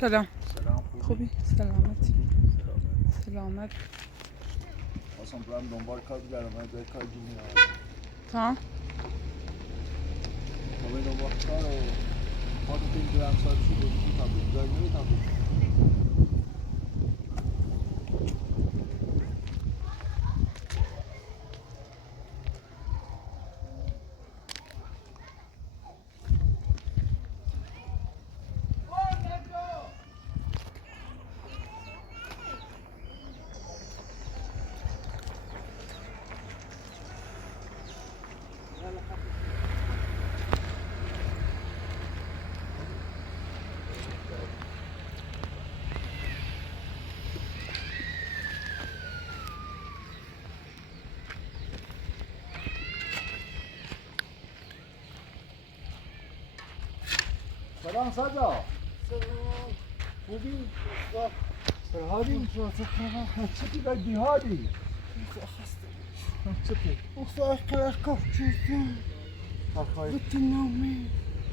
سلام. سلام خوبی؟ سلامتی. سلامت. خواستم برم دنبال کار بگردم من جای کار گیری نمیم ها؟ همه دنبال کار و خواهد که این برم ساعت شده بگی تا بگی جای نمیتم بگی سلام سجا سلام. خوبی؟ فرهادی؟ چطی باید بیهادی؟ چطی؟ وصل كركب جدا فرخوای بتنامي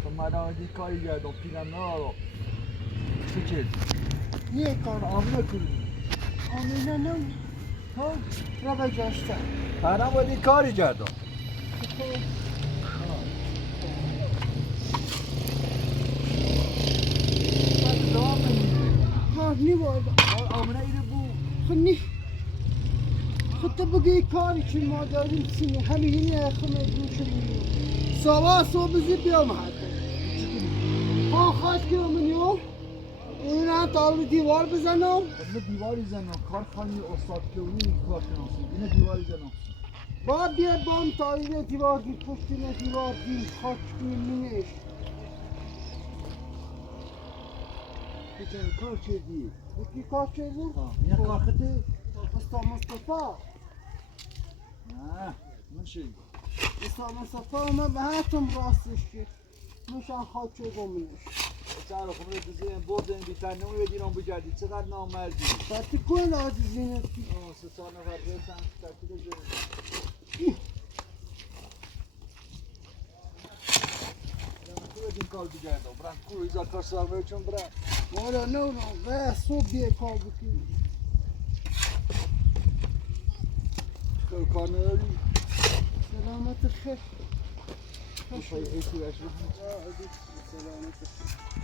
تو مدام دی کاری گردم پیرم نارو چه چیز؟ نيكار آمینه کردی عاملة نوم ها؟ ربا جاشتا فرم باید دی کاری گردم كارني وادا آمینه ایره بو خني خدت بقي كاري شي ما دارين سنة همي هنا خمي دوشني سوا صوب زي بيوم حتى ها خاش كيلو من يوم اینا طالب دیوار بزنم اینه دیواری زنم کارخانی استاد کلونی کارشناسی اینه دیواری زنم با بیا بام طالب دیوار دی پشت نه دیوار دی خاک منش بچه کار چیزی کی کار کردی؟ اینه کار خطی؟ استا مصطفى نه من شی استا مصطفى ما بهاتم راستش که میشن خاک منش بچه رو خمره دوزیم بردن بیتر نموی دیران بگردی چقدر نامردی باتی کن عزیزینه سه چهار نفر بیتن ترکیب جایی خوبه این کار بگردم برم کوه ایزا کار سرمایه چون برم والا نو و صبح بیه کار بکنی کار نداری سلامت خیر بخوای ایسی بش بکنی سلامت خیر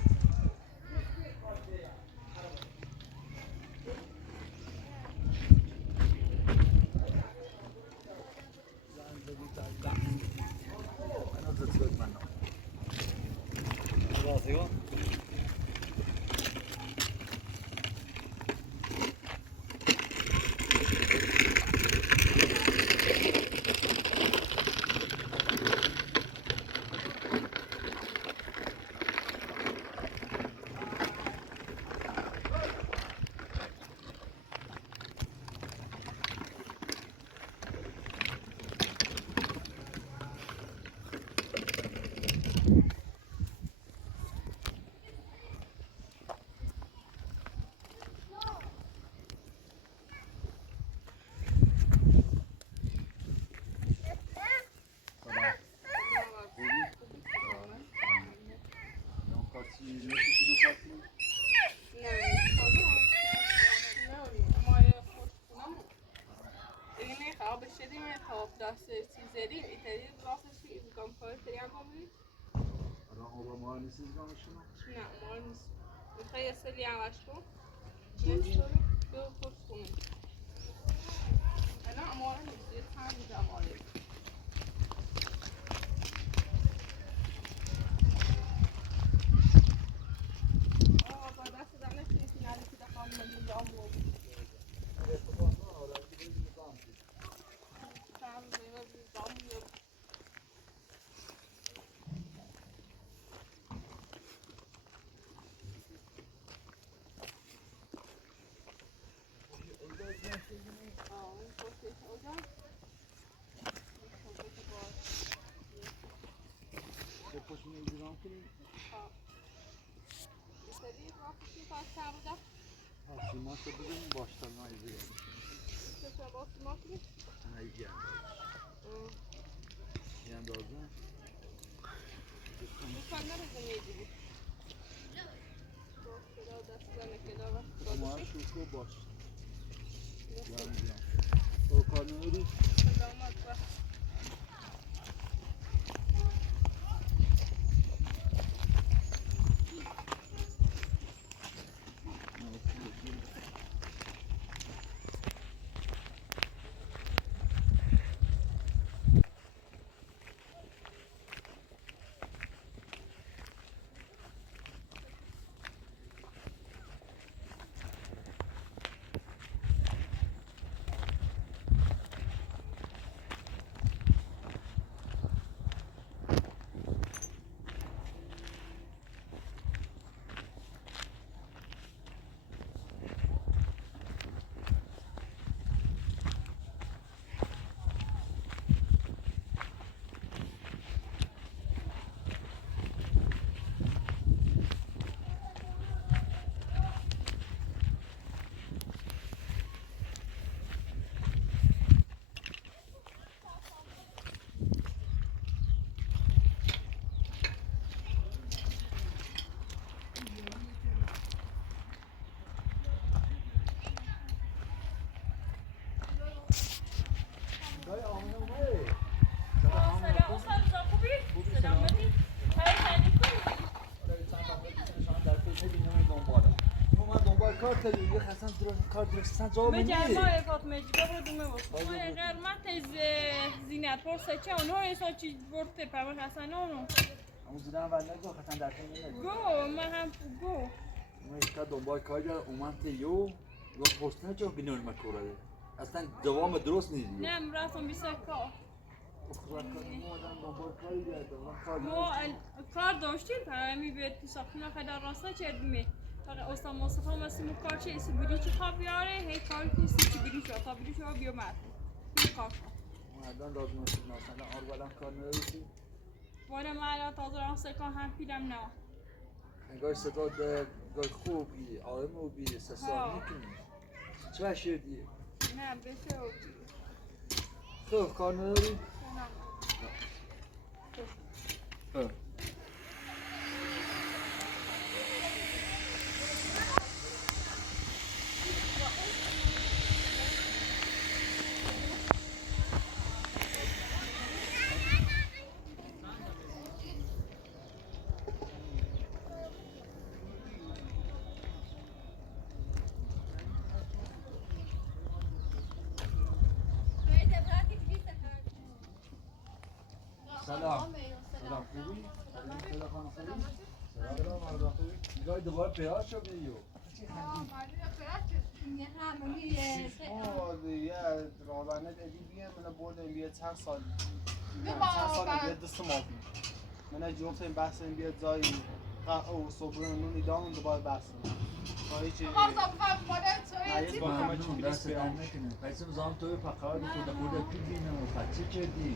نه مال نیست میخوای یه سری همش کن نصف رو به خود کنی نه اماره نیست یه چند دیگه اماره آقا دست دانه چیزی نلی که دخوام مدین دام رو چند دیگه دام رو پشت میگیرم کنیم سری راستش کار کردم سیما که بگیم باشتر نایزی چه باز ما کنیم نایزی یه اندازه میخوام نمیدونم میدونی که دارم ما شوکو باش او کانوری سلامت باش کار کردی یه خاصن کار درستن جا به میدی جرمای فاطمه جیگا برو دومه باش ما قرمت از زینت پرسه چه اونها ایسا چی برده پا خسن اونو اون زیران ول نگو خاصن در تیم نگو گو ما هم گو ما ایستا دنبال کار در اومد یو و پستنه چه بینور مکوره اصلا جواب درست نیست نه امراسم بیسه کار ما کار داشتیم همی به تو ساختمون خدا راستا چردمی فقط استاد مصطفی مسیم کار چه ایسی بودی چه خواب بیاره هی کار کسی چی بری شو تا بری شو بیا مرد بیا کار کن مردان لازم است مثلا آربالم کار نداری وانا مرا تازه راستا کار هم پیدم نه انگار صدا گای خوبی آرام و بی سسانی کنی چه شدی نه بشه و خب کار نداری خب سلام سلام خوبی؟ سلام نگاه دوباره پیاز شو بیو یه راهبرنه ادی بیه من بردم بیه چند سال بیه دست ما بی من جفتیم بحثیم بیه زایی او صبرون نونی دامون دوباره بحثیم خواهی چی نایز با همه چون دست دام نکنه پیسم زام توی پقار خود خود پی بینم و بچه کردی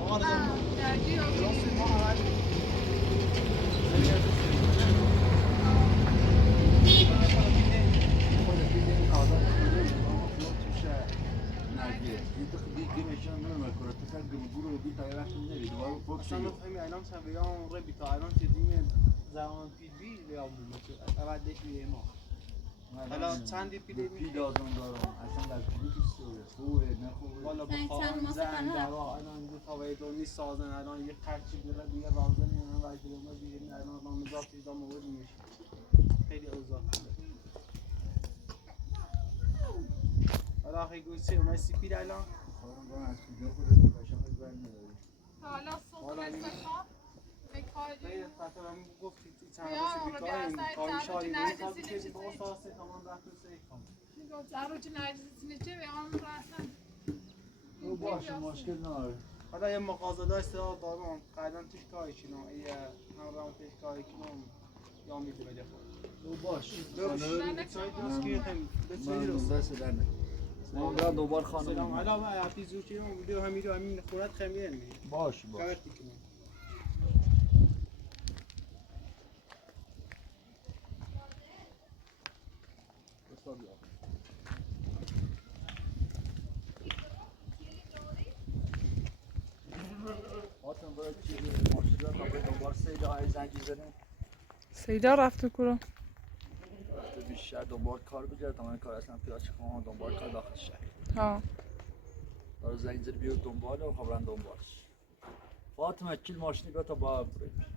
آقا درستی ما اول اصلا نفهمی الان سویان رو بیتا الان که دیم زمان پیدوی ریال بوده اول دیگه ما حالا چندی پیده پی لازم دارم اصلا در پیدی کستوره خوبه نه خوبه والا بخواه زن درا الان دو تا ویدو نیست سازن الان یه خرچی بیره دیگه رازن میمونه و ایدومه بیرین الان نامزاد پیدا مورد میشه خیلی اوضاع حالا آخه گوشی اومد سی پیر الان خواهرم برای از کجا خودت باشم خیلی برای نداری حالا صبح استخواب بکاری خیلی فتر هم گفتی چند روزی بیکاریم کاری شایی نیست که با ساسه تمام رفت سه کام میگم زروج نرجسی چه به آن راستن او باشه مشکل نداره حالا یه مغازه داشت دارم قدم توش کاری کنم یه همراه توش کاری کنم یا میتونه بده خود او باشه چای درست که هم بچه درست دست در نه ما برای دوبار خانم سلام حالا با اپی زوچی رو ویدیو همیدو همین خورد خمیره نمی باشه باشه کارت کنم آتون باید چیزی ماشین را تا به دوبار سیده های زنگی زنیم سیدا رفته کرو رفته بیشتر دنبال کار بگرد تمام کار اصلا پیاده کنم دنبال کار داخل شهر ها داره زنگ زد بیاد دنباله و خبرن دنبالش فاطمه کیل ماشینی بیاد تا با بریم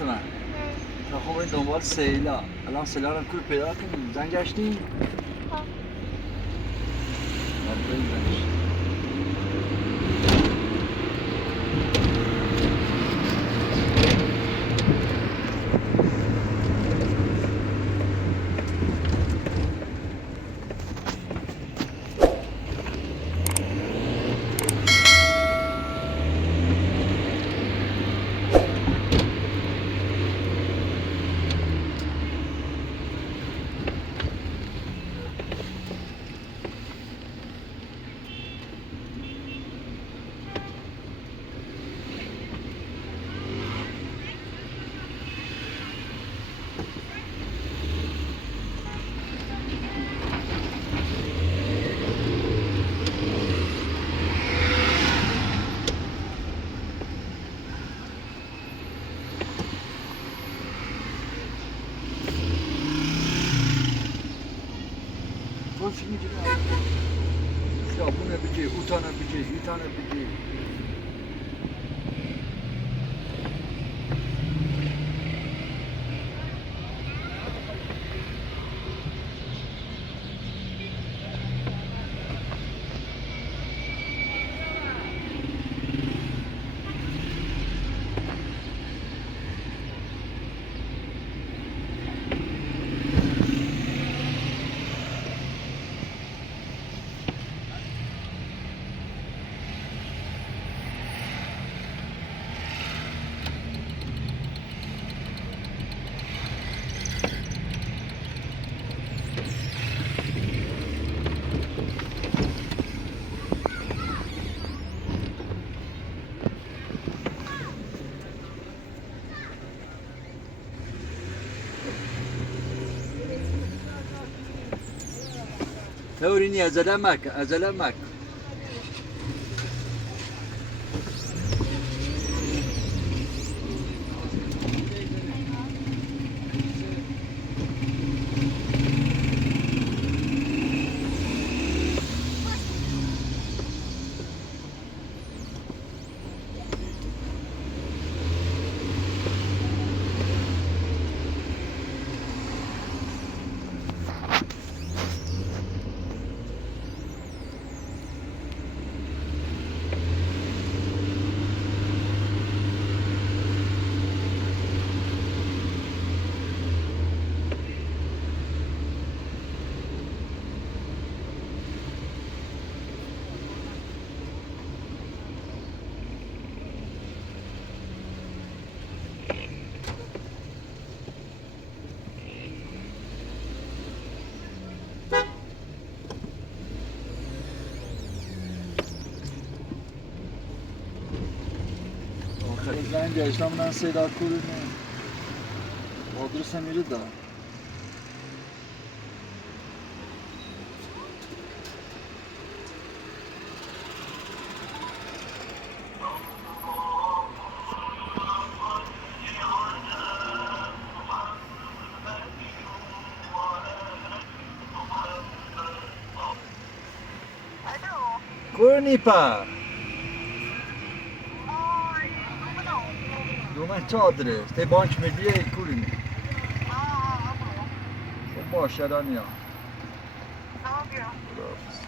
تنه تا خب این دنبال سیلا الان سیلا رو کل پیدا کنیم زنگ گشتیم بریم زنگش. Nasıl gidiyor? Ya bu ne bici, utana bici, itana bici. Tevrini ezelemek, ezelemek. زنگ گشتم من صدا کنه آدرس میره دا Kurnipa. دومن چه آدرس؟ تی بانک ملیه کورینی خب باشه الان میام خداحافظ.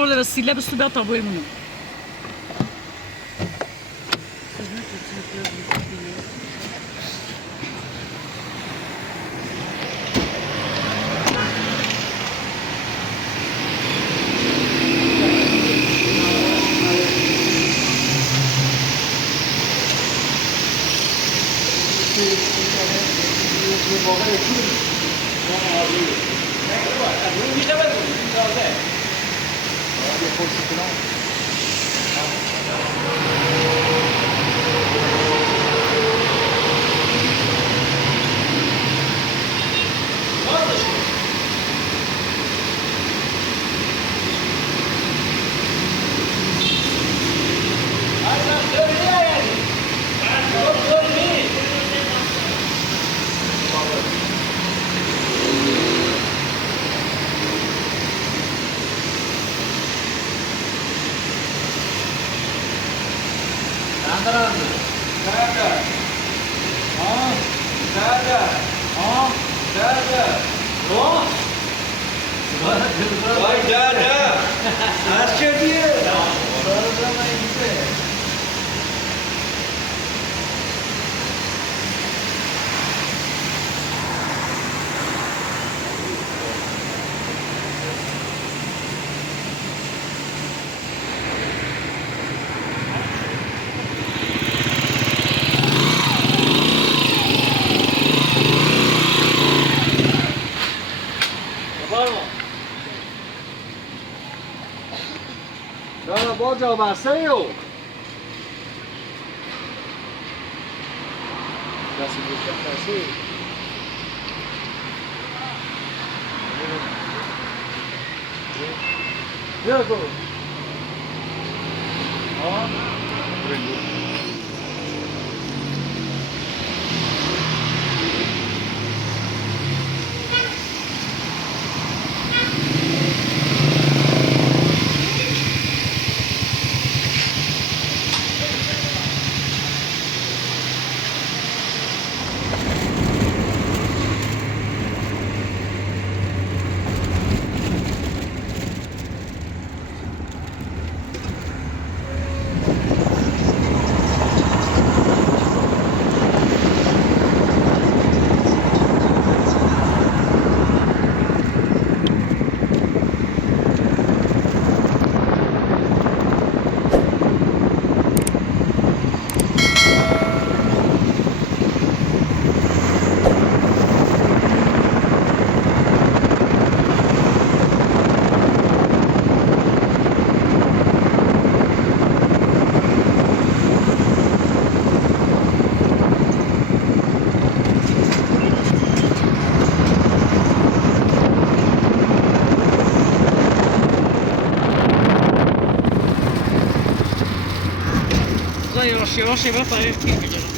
خورده به سیله به سوبه تا بویمونو باجا بسته یو دستی بکن دستی بیا کن yavaş yavaş ayırtayım.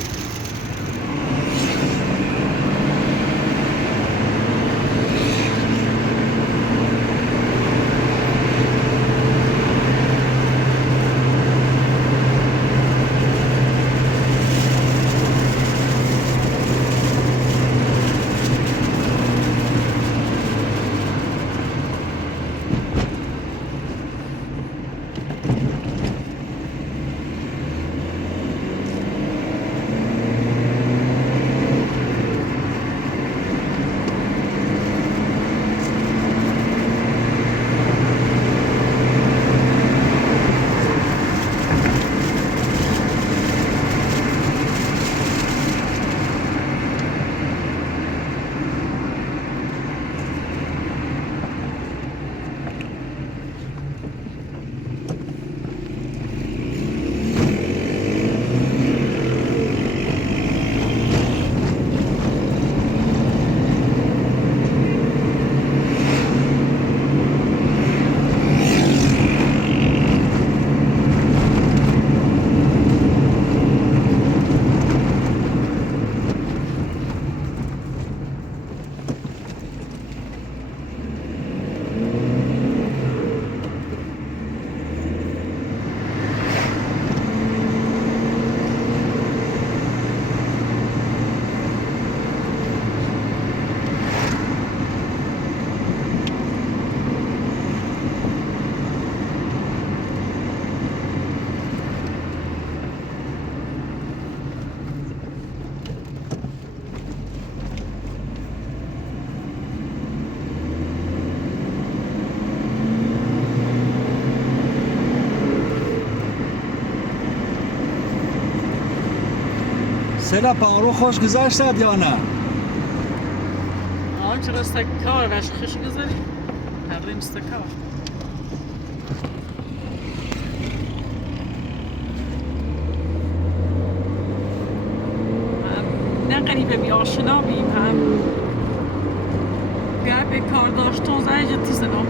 سلا پارو خوش گذشتد یا نه؟ چرا استکار وش خش گذاری؟ تقریم استکار نه قریبه بی آشنا بیم هم گرد به کار داشتون زنی جتی سلام